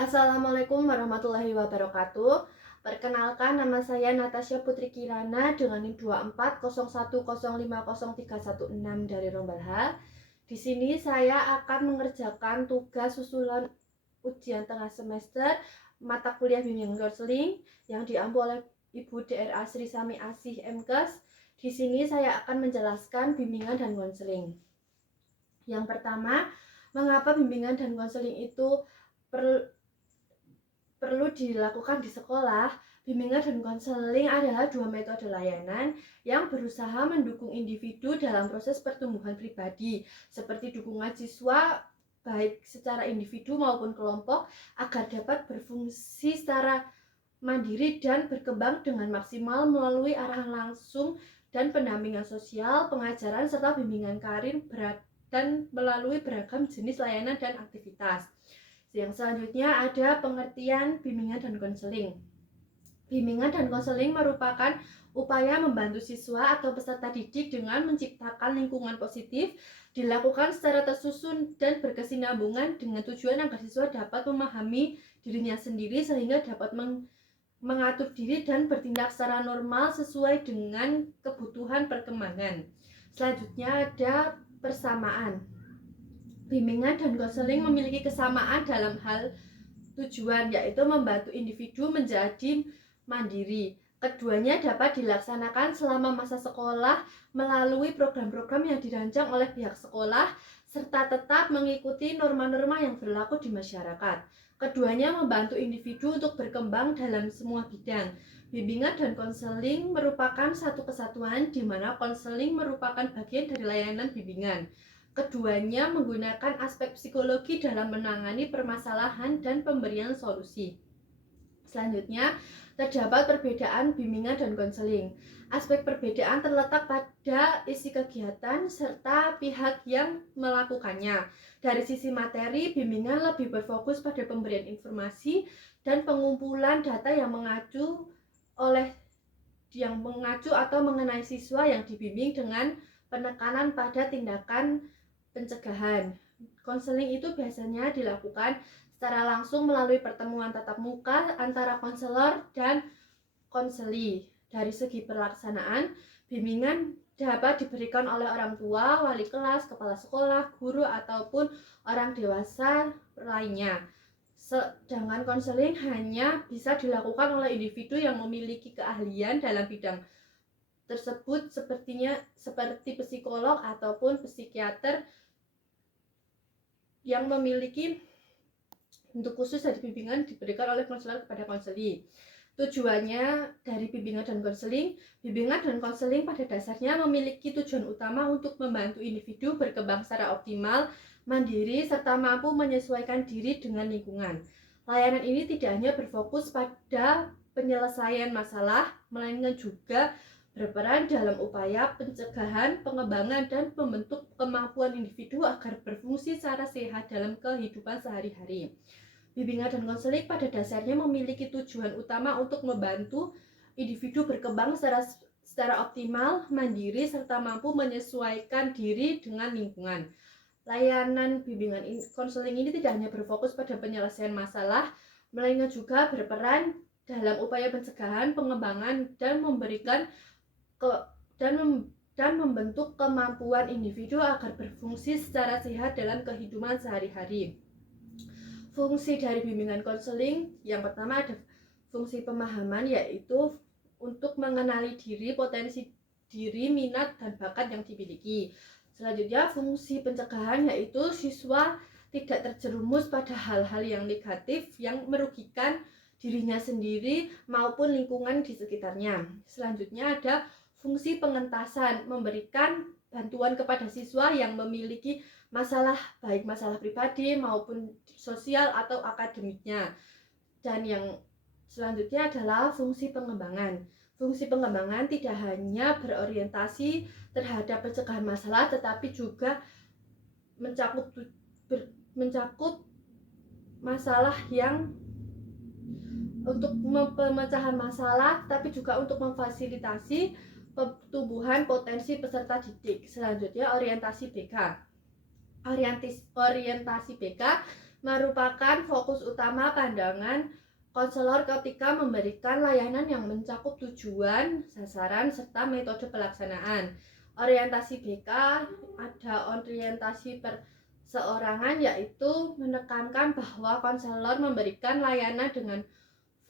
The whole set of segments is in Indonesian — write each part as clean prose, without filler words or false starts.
Assalamualaikum warahmatullahi wabarakatuh. Perkenalkan, nama saya Natasha Putri Kirana dengan NIM 2401050316 dari Rombal H. Di sini saya akan mengerjakan tugas susulan ujian tengah semester mata kuliah bimbingan konseling yang diampu oleh Ibu DRA Sri Sami Asih MKes. Di sini saya akan menjelaskan bimbingan dan konseling. Yang pertama, mengapa bimbingan dan konseling itu perlu dilakukan di sekolah? Bimbingan dan konseling adalah dua metode layanan yang berusaha mendukung individu dalam proses pertumbuhan pribadi, seperti dukungan siswa baik secara individu maupun kelompok agar dapat berfungsi secara mandiri dan berkembang dengan maksimal melalui arahan langsung dan pendampingan sosial, pengajaran serta bimbingan karir dan melalui beragam jenis layanan dan aktivitas. Yang selanjutnya ada pengertian bimbingan dan konseling. Bimbingan dan konseling merupakan upaya membantu siswa atau peserta didik dengan menciptakan lingkungan positif, dilakukan secara tersusun dan berkesinambungan dengan tujuan agar siswa dapat memahami dirinya sendiri sehingga dapat mengatur diri dan bertindak secara normal sesuai dengan kebutuhan perkembangan. Selanjutnya ada persamaan. Bimbingan dan konseling memiliki kesamaan dalam hal tujuan, yaitu membantu individu menjadi mandiri. Keduanya dapat dilaksanakan selama masa sekolah melalui program-program yang dirancang oleh pihak sekolah serta tetap mengikuti norma-norma yang berlaku di masyarakat. Keduanya membantu individu untuk berkembang dalam semua bidang. Bimbingan dan konseling merupakan satu kesatuan di mana konseling merupakan bagian dari layanan bimbingan. Keduanya menggunakan aspek psikologi dalam menangani permasalahan dan pemberian solusi. Selanjutnya, terdapat perbedaan bimbingan dan konseling. Aspek perbedaan terletak pada isi kegiatan serta pihak yang melakukannya. Dari sisi materi, bimbingan lebih berfokus pada pemberian informasi dan pengumpulan data yang mengacu atau mengenai siswa yang dibimbing dengan penekanan pada tindakan pencegahan. Konseling itu biasanya dilakukan secara langsung melalui pertemuan tatap muka antara konselor dan konseli. Dari segi pelaksanaan, bimbingan dapat diberikan oleh orang tua, wali kelas, kepala sekolah, guru, ataupun orang dewasa lainnya. Sedangkan konseling hanya bisa dilakukan oleh individu yang memiliki keahlian dalam bidang tersebut seperti psikolog ataupun psikiater yang memiliki bentuk khusus dari bimbingan diberikan oleh konselor kepada konseli. Tujuannya dari bimbingan dan konseling pada dasarnya memiliki tujuan utama untuk membantu individu berkembang secara optimal, mandiri, serta mampu menyesuaikan diri dengan lingkungan. Layanan ini tidak hanya berfokus pada penyelesaian masalah, melainkan juga berperan dalam upaya pencegahan, pengembangan, dan membentuk kemampuan individu agar berfungsi secara sehat dalam kehidupan sehari-hari. Bimbingan dan konseling pada dasarnya memiliki tujuan utama untuk membantu individu berkembang secara optimal, mandiri, serta mampu menyesuaikan diri dengan lingkungan. Layanan bimbingan konseling ini tidak hanya berfokus pada penyelesaian masalah, melainkan juga berperan dalam upaya pencegahan, pengembangan, dan membentuk kemampuan individu agar berfungsi secara sehat dalam kehidupan sehari-hari. Fungsi dari bimbingan konseling yang pertama ada fungsi pemahaman, yaitu untuk mengenali diri, potensi diri, minat, dan bakat yang dimiliki. Selanjutnya, fungsi pencegahan yaitu siswa tidak terjerumus pada hal-hal yang negatif yang merugikan dirinya sendiri maupun lingkungan di sekitarnya. Selanjutnya ada fungsi pengentasan, memberikan bantuan kepada siswa yang memiliki masalah, baik masalah pribadi maupun sosial atau akademiknya. Dan yang selanjutnya adalah fungsi pengembangan. Fungsi pengembangan tidak hanya berorientasi terhadap pencegahan masalah, tetapi juga mencakup masalah yang untuk pemecahan masalah, tapi juga untuk memfasilitasi pertumbuhan potensi peserta didik. Selanjutnya orientasi BK. Orientasi BK merupakan fokus utama pandangan konselor ketika memberikan layanan yang mencakup tujuan, sasaran, serta metode pelaksanaan. Orientasi BK ada orientasi perseorangan, yaitu menekankan bahwa konselor memberikan layanan dengan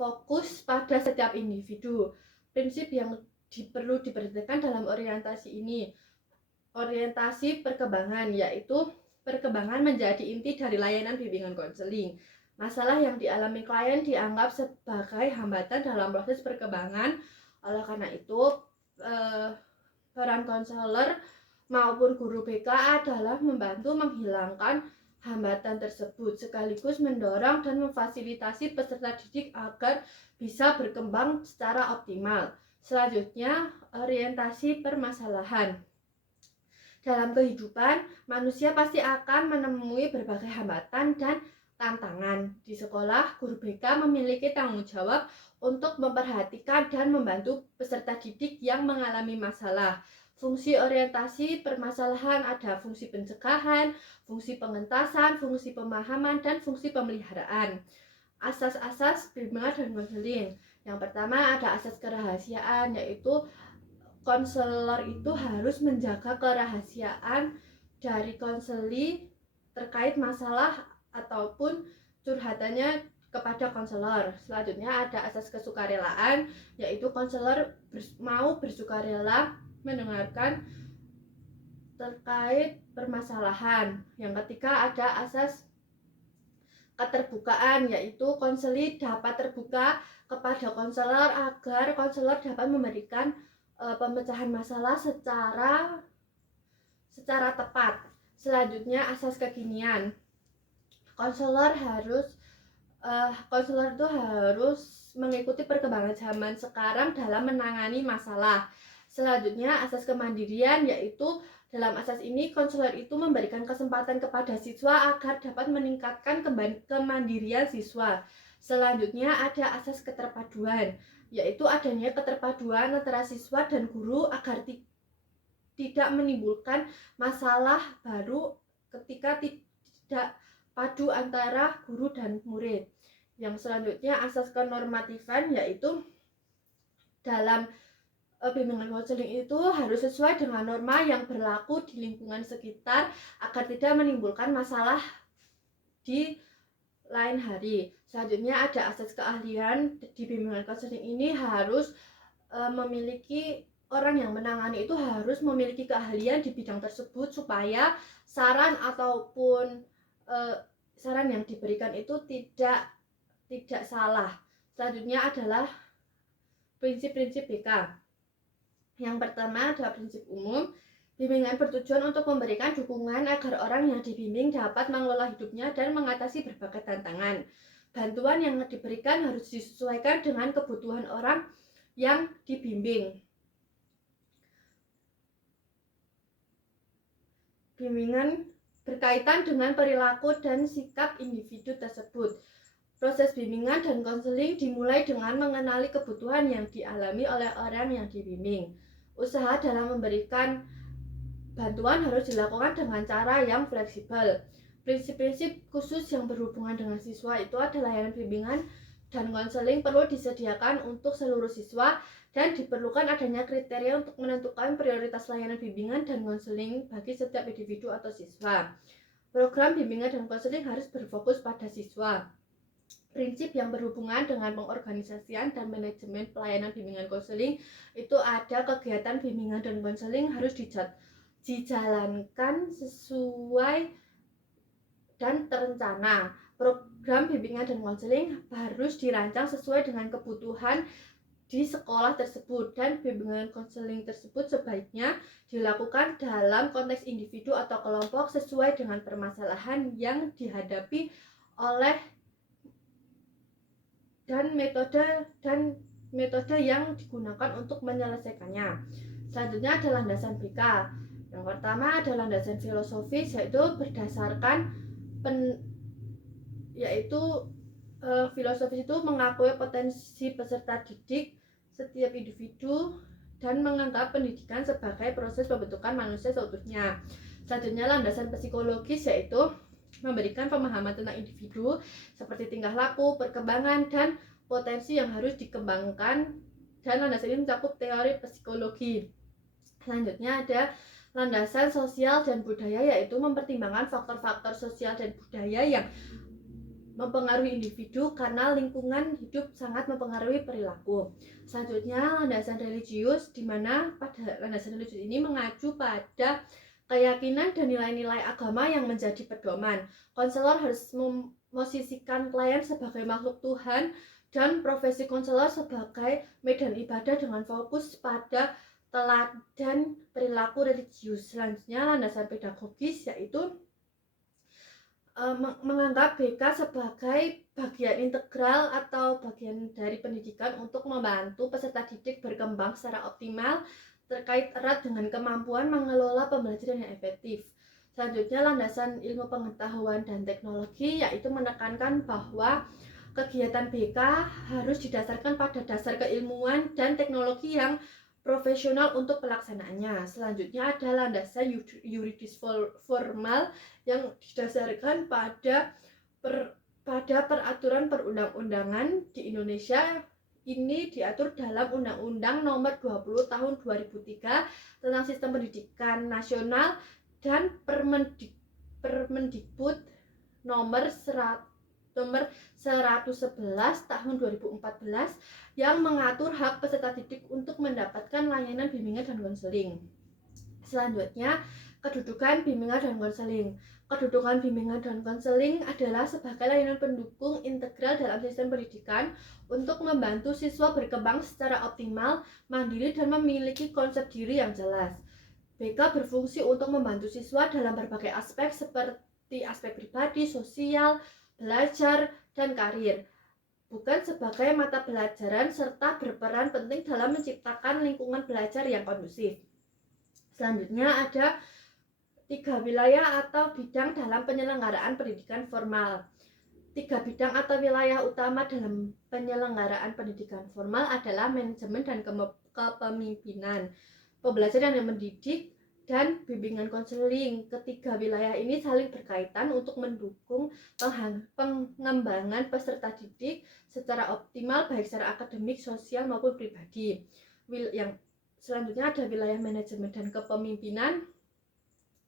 fokus pada setiap individu. Prinsip yang perlu diperhatikan dalam orientasi ini, orientasi perkembangan, yaitu perkembangan menjadi inti dari layanan bimbingan konseling. Masalah yang dialami klien dianggap sebagai hambatan dalam proses perkembangan. Oleh karena itu, peran konselor maupun guru BK adalah membantu menghilangkan hambatan tersebut, sekaligus mendorong dan memfasilitasi peserta didik agar bisa berkembang secara optimal. Selanjutnya, orientasi permasalahan. Dalam kehidupan, manusia pasti akan menemui berbagai hambatan dan tantangan. Di sekolah, guru BK memiliki tanggung jawab untuk memperhatikan dan membantu peserta didik yang mengalami masalah. Fungsi orientasi permasalahan ada fungsi pencegahan, fungsi pengentasan, fungsi pemahaman, dan fungsi pemeliharaan. Asas-asas bimbingan dan konseling. Yang pertama ada asas kerahasiaan, yaitu konselor itu harus menjaga kerahasiaan dari konseli terkait masalah ataupun curhatannya kepada konselor. Selanjutnya ada asas kesukarelaan, yaitu konselor mau bersukarela mendengarkan terkait permasalahan. Yang ketiga ada asas keterbukaan, yaitu konseli dapat terbuka kepada konselor agar konselor dapat memberikan pemecahan masalah secara tepat. Selanjutnya asas kekinian. Konselor itu harus mengikuti perkembangan zaman sekarang dalam menangani masalah. Selanjutnya asas kemandirian, yaitu dalam asas ini konselor itu memberikan kesempatan kepada siswa agar dapat meningkatkan kemandirian siswa. Selanjutnya ada asas keterpaduan, yaitu adanya keterpaduan antara siswa dan guru agar tidak menimbulkan masalah baru ketika tidak padu antara guru dan murid. Yang selanjutnya asas kenormatifan, yaitu dalam bimbingan konseling itu harus sesuai dengan norma yang berlaku di lingkungan sekitar agar tidak menimbulkan masalah di lain hari. Selanjutnya ada asas keahlian. Di bimbingan konseling ini harus memiliki orang yang menangani itu harus memiliki keahlian di bidang tersebut supaya saran ataupun saran yang diberikan itu tidak salah. Selanjutnya adalah prinsip-prinsip BK. Yang pertama adalah prinsip umum. Bimbingan bertujuan untuk memberikan dukungan agar orang yang dibimbing dapat mengelola hidupnya dan mengatasi berbagai tantangan. Bantuan yang diberikan harus disesuaikan dengan kebutuhan orang yang dibimbing. Bimbingan berkaitan dengan perilaku dan sikap individu tersebut. Proses bimbingan dan konseling dimulai dengan mengenali kebutuhan yang dialami oleh orang yang dibimbing. Usaha dalam memberikan bantuan harus dilakukan dengan cara yang fleksibel. Prinsip-prinsip khusus yang berhubungan dengan siswa itu adalah layanan bimbingan dan konseling perlu disediakan untuk seluruh siswa dan diperlukan adanya kriteria untuk menentukan prioritas layanan bimbingan dan konseling bagi setiap individu atau siswa. Program bimbingan dan konseling harus berfokus pada siswa. Prinsip yang berhubungan dengan pengorganisasian dan manajemen pelayanan bimbingan konseling itu ada kegiatan bimbingan dan konseling harus dijalankan sesuai dan terencana. Program bimbingan dan konseling harus dirancang sesuai dengan kebutuhan di sekolah tersebut, dan bimbingan konseling tersebut sebaiknya dilakukan dalam konteks individu atau kelompok sesuai dengan permasalahan yang dihadapi oleh dan metode yang digunakan untuk menyelesaikannya. Selanjutnya ada landasan BK. Yang pertama ada landasan filosofis, yaitu berdasarkan filosofis itu mengakui potensi peserta didik setiap individu dan menganggap pendidikan sebagai proses pembentukan manusia seutuhnya. Selanjutnya landasan psikologis, yaitu memberikan pemahaman tentang individu seperti tingkah laku, perkembangan, dan potensi yang harus dikembangkan, dan landasan ini mencakup teori psikologi. Selanjutnya ada landasan sosial dan budaya, yaitu mempertimbangkan faktor-faktor sosial dan budaya yang mempengaruhi individu karena lingkungan hidup sangat mempengaruhi perilaku. Selanjutnya landasan religius, di mana pada landasan religius ini mengacu pada keyakinan dan nilai-nilai agama yang menjadi pedoman. Konselor harus memposisikan klien sebagai makhluk Tuhan dan profesi konselor sebagai medan ibadah dengan fokus pada teladan perilaku religius. Selanjutnya landasan pedagogis, yaitu menganggap BK sebagai bagian integral atau bagian dari pendidikan untuk membantu peserta didik berkembang secara optimal terkait erat dengan kemampuan mengelola pembelajaran yang efektif. Selanjutnya landasan ilmu pengetahuan dan teknologi, yaitu menekankan bahwa kegiatan BK harus didasarkan pada dasar keilmuan dan teknologi yang profesional untuk pelaksanaannya. Selanjutnya ada landasan yuridis formal yang didasarkan pada peraturan perundang-undangan di Indonesia. Ini diatur dalam Undang-Undang Nomor 20 Tahun 2003 tentang Sistem Pendidikan Nasional dan Permendikbud Nomor 111 Tahun 2014 yang mengatur hak peserta didik untuk mendapatkan layanan bimbingan dan konseling. Selanjutnya, kedudukan bimbingan dan konseling. Kedudukan bimbingan dan konseling adalah sebagai layanan pendukung integral dalam sistem pendidikan untuk membantu siswa berkembang secara optimal, mandiri, dan memiliki konsep diri yang jelas. BK berfungsi untuk membantu siswa dalam berbagai aspek seperti aspek pribadi, sosial, belajar, dan karir, bukan sebagai mata pelajaran, serta berperan penting dalam menciptakan lingkungan belajar yang kondusif. Selanjutnya ada 3 wilayah atau bidang dalam penyelenggaraan pendidikan formal. 3 bidang atau wilayah utama dalam penyelenggaraan pendidikan formal adalah manajemen dan kepemimpinan, pembelajaran yang mendidik, dan bimbingan konseling. Ketiga wilayah ini saling berkaitan untuk mendukung pengembangan peserta didik secara optimal baik secara akademik, sosial, maupun pribadi. Yang selanjutnya ada wilayah manajemen dan kepemimpinan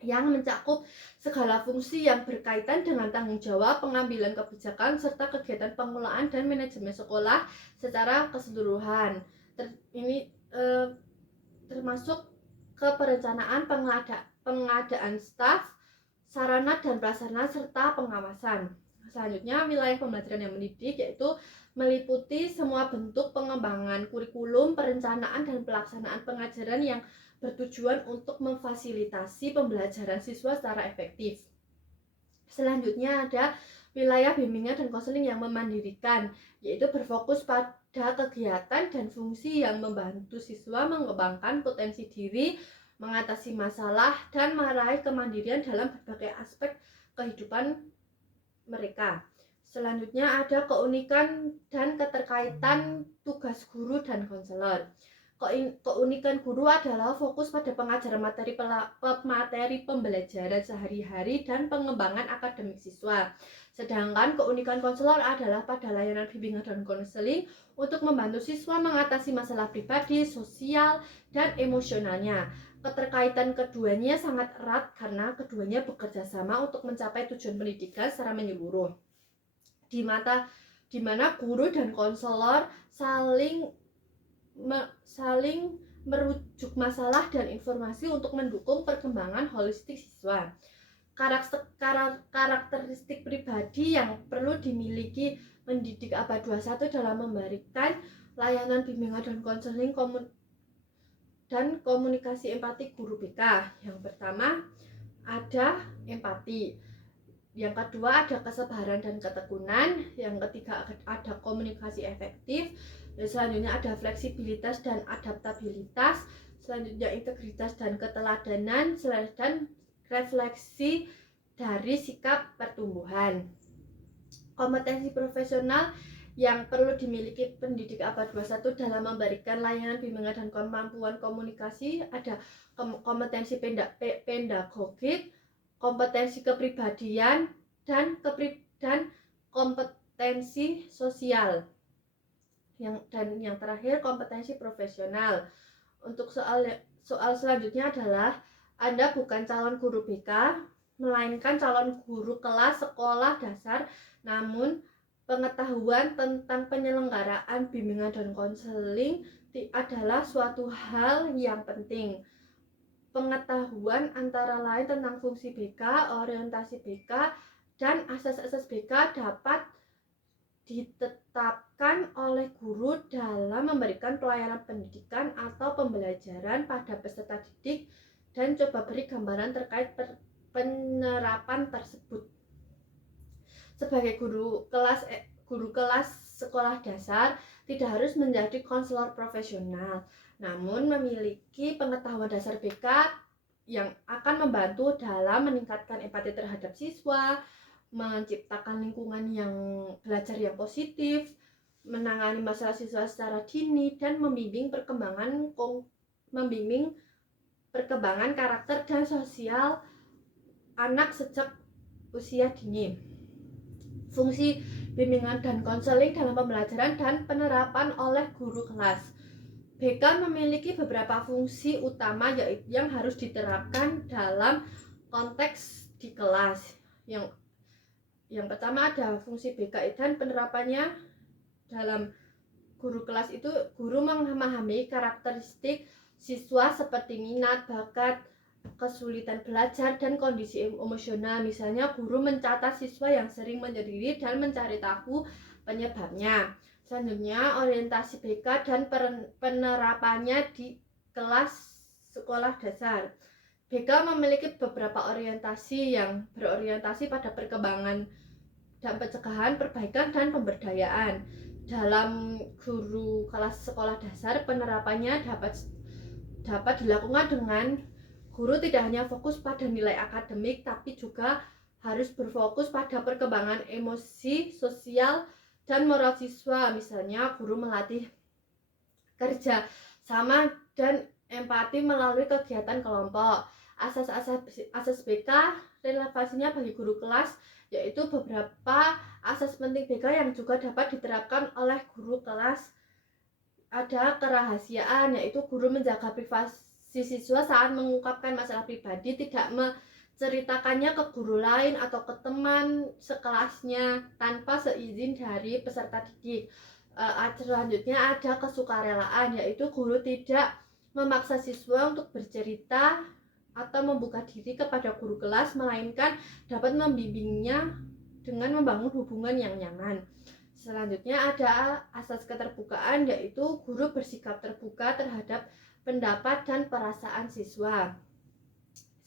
yang mencakup segala fungsi yang berkaitan dengan tanggung jawab, pengambilan kebijakan, serta kegiatan pengelolaan dan manajemen sekolah secara keseluruhan. Ini termasuk ke perencanaan, pengadaan staf, sarana dan prasarana, serta pengawasan. Selanjutnya, wilayah pembelajaran yang mendidik, yaitu meliputi semua bentuk pengembangan kurikulum, perencanaan, dan pelaksanaan pengajaran yang bertujuan untuk memfasilitasi pembelajaran siswa secara efektif. Selanjutnya ada wilayah bimbingan dan konseling yang memandirikan, yaitu berfokus pada kegiatan dan fungsi yang membantu siswa mengembangkan potensi diri, mengatasi masalah, dan meraih kemandirian dalam berbagai aspek kehidupan mereka. Selanjutnya ada keunikan dan keterkaitan tugas guru dan konselor. Keunikan guru adalah fokus pada pengajaran materi pembelajaran sehari-hari dan pengembangan akademik siswa. Sedangkan keunikan konselor adalah pada layanan bimbingan dan konseling untuk membantu siswa mengatasi masalah pribadi, sosial, dan emosionalnya. Keterkaitan keduanya sangat erat karena keduanya bekerja sama untuk mencapai tujuan pendidikan secara menyeluruh. Di mana guru dan konselor saling merujuk masalah dan informasi untuk mendukung perkembangan holistik siswa. Karakteristik pribadi yang perlu dimiliki pendidik abad 21 dalam memberikan layanan bimbingan dan konseling dan komunikasi empati guru BK. Yang pertama ada empati, yang kedua ada kesabaran dan ketekunan, yang ketiga ada komunikasi efektif, dan selanjutnya ada fleksibilitas dan adaptabilitas, selanjutnya integritas dan keteladanan, dan refleksi dari sikap pertumbuhan. Kompetensi profesional yang perlu dimiliki pendidik abad 21 dalam memberikan layanan bimbingan dan kemampuan komunikasi ada kompetensi pedagogik, kompetensi kepribadian, dan kompetensi sosial. Yang terakhir kompetensi profesional. Untuk soal selanjutnya adalah Anda bukan calon guru BK, melainkan calon guru kelas sekolah dasar, namun pengetahuan tentang penyelenggaraan bimbingan dan konseling adalah suatu hal yang penting. Pengetahuan antara lain tentang fungsi BK, orientasi BK, dan asas-asas BK dapat ditetapkan oleh guru dalam memberikan pelayanan pendidikan atau pembelajaran pada peserta didik dan coba beri gambaran terkait penerapan tersebut. Sebagai guru kelas sekolah dasar tidak harus menjadi konselor profesional, namun memiliki pengetahuan dasar BK yang akan membantu dalam meningkatkan empati terhadap siswa, menciptakan lingkungan yang belajar yang positif, menangani masalah siswa secara dini, dan membimbing perkembangan karakter dan sosial anak sejak usia dini. Fungsi bimbingan dan konseling dalam pembelajaran dan penerapan oleh guru kelas. BK memiliki beberapa fungsi utama yang harus diterapkan dalam konteks di kelas. Yang pertama ada fungsi BK dan penerapannya dalam guru kelas itu, guru memahami karakteristik siswa seperti minat, bakat, kesulitan belajar, dan kondisi emosional. Misalnya guru mencatat siswa yang sering menyendiri dan mencari tahu penyebabnya. Selanjutnya orientasi BK dan penerapannya di kelas sekolah dasar. BK memiliki beberapa orientasi yang berorientasi pada perkembangan dan pencegahan, perbaikan, dan pemberdayaan. Dalam guru kelas sekolah dasar, penerapannya dapat dilakukan dengan guru tidak hanya fokus pada nilai akademik, tapi juga harus berfokus pada perkembangan emosi, sosial, dan moral siswa. Misalnya guru melatih kerja sama dan empati melalui kegiatan kelompok. Asas BK relevansinya bagi guru kelas yaitu beberapa asas penting BK yang juga dapat diterapkan oleh guru kelas. Ada kerahasiaan, yaitu guru menjaga privasi siswa saat mengungkapkan masalah pribadi, tidak menceritakannya ke guru lain atau ke teman sekelasnya tanpa seizin dari peserta didik. Selanjutnya ada kesukarelaan, yaitu guru tidak memaksa siswa untuk bercerita atau membuka diri kepada guru kelas, melainkan dapat membimbingnya dengan membangun hubungan yang nyaman. Selanjutnya ada asas keterbukaan, yaitu guru bersikap terbuka terhadap pendapat dan perasaan siswa.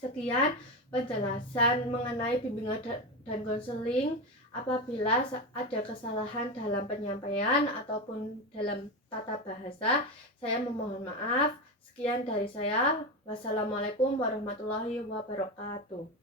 Sekian penjelasan mengenai bimbingan dan konseling. Apabila ada kesalahan dalam penyampaian ataupun dalam tata bahasa, saya memohon maaf. Sekian dari saya. Wassalamualaikum warahmatullahi wabarakatuh.